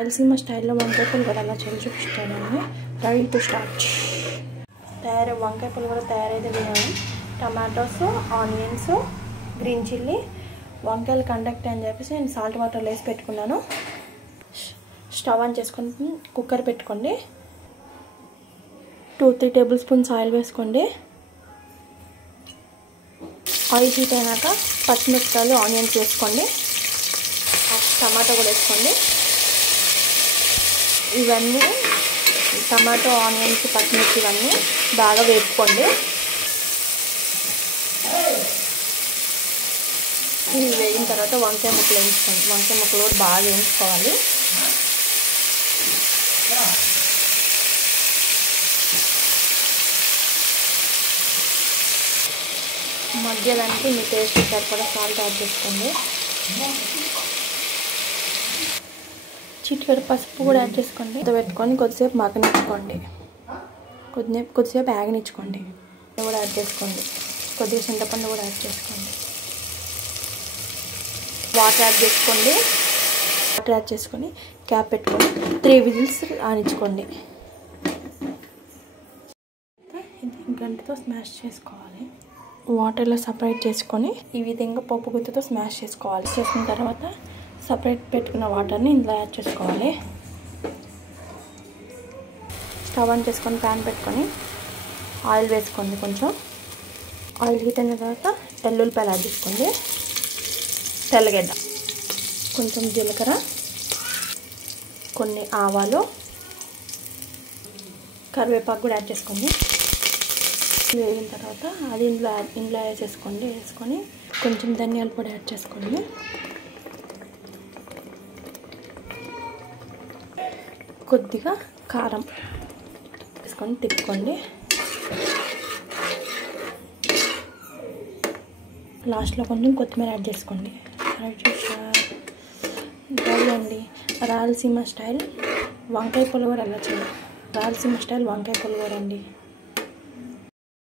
రాయలసీమ స్టైల్లో వంకాయ పులిహోర ఎలా చేయాలో చూపిస్తానండి. Ready to start. వంకాయ పులిహోర తయారైతే విన్నాను. టమాటోస్, ఆనియన్స్, గ్రీన్ చిల్లీ, వంకాయలు కండక్ట్ అని చెప్పేసి నేను సాల్ట్ వాటర్లో వేసి పెట్టుకున్నాను. స్టవ్ ఆన్ చేసుకొని కుక్కర్ పెట్టుకోండి. 2-3 టేబుల్ స్పూన్స్ ఆయిల్ వేసుకోండి. ఆయిల్ హీట్ అయినాక పచ్చిమిరపకాయలు, ఆనియన్స్ వేసుకోండి. టమాటో కూడా వేసుకోండి. ఇవన్నీ టమాటో, ఆనియన్స్, పచ్చిమిర్చి ఇవన్నీ బాగా వేపుకోండి. ఇవి వేగిన తర్వాత వంకాయ ముక్కలు వేయించుకోండి. వంకాయ ముక్కలు కూడా బాగా వేయించుకోవాలి. మధ్యదానికి మీ టేస్ట్ సరిపడా సాల్ట్ యాడ్ చేసుకోండి. చిటికెడు పసుపు కూడా యాడ్ చేసుకోండి. పెట్టుకొని కొద్దిసేపు మగ్గనిచ్చుకోండి. కొద్దిసేపు ఆగనిచ్చుకోండి. కూడా యాడ్ చేసుకోండి. కొద్దిగా చింతపండు కూడా యాడ్ చేసుకోండి. వాటర్ యాడ్ చేసుకోండి. వాటర్ యాడ్ చేసుకొని క్యాప్ పెట్టుకొని 3 విజిల్స్ ఆనించుకోండి. ఇది గంటతో స్మాష్ చేసుకోవాలి. వాటర్లో సపరేట్ చేసుకొని ఈ విధంగా పప్పు గుత్తితో స్మాష్ చేసుకోవాలి. చేసుకున్న తర్వాత సపరేట్ పెట్టుకున్న వాటర్ని ఇందులో యాడ్ చేసుకోవాలి. స్టవ్ ఆన్ చేసుకొని ప్యాన్ పెట్టుకొని ఆయిల్ వేసుకోండి. కొంచెం ఆయిల్ హీట్ అయిన తర్వాత వెల్లుల్లిపాయలు యాడ్ చేసుకోండి. తెల్లగడ్డ, కొంచెం జీలకర్ర, కొన్ని ఆవాలు, కరివేపాకు కూడా యాడ్ చేసుకోండి. వేగిన తర్వాత అది ఇందులో వేసేసుకోండి. వేసుకొని కొంచెం ధనియాల పొడి యాడ్ చేసుకోండి. కొద్దిగా కారం వేసుకొని తిప్పుకోండి. లాస్ట్లో కొంచెం కొత్తిమీర యాడ్ చేసుకోండి. అండి రాయలసీమ స్టైల్ వంకాయ పులిహోర ఎలా చేయాలి? రాయలసీమ స్టైల్ వంకాయ పులిహోర అండి.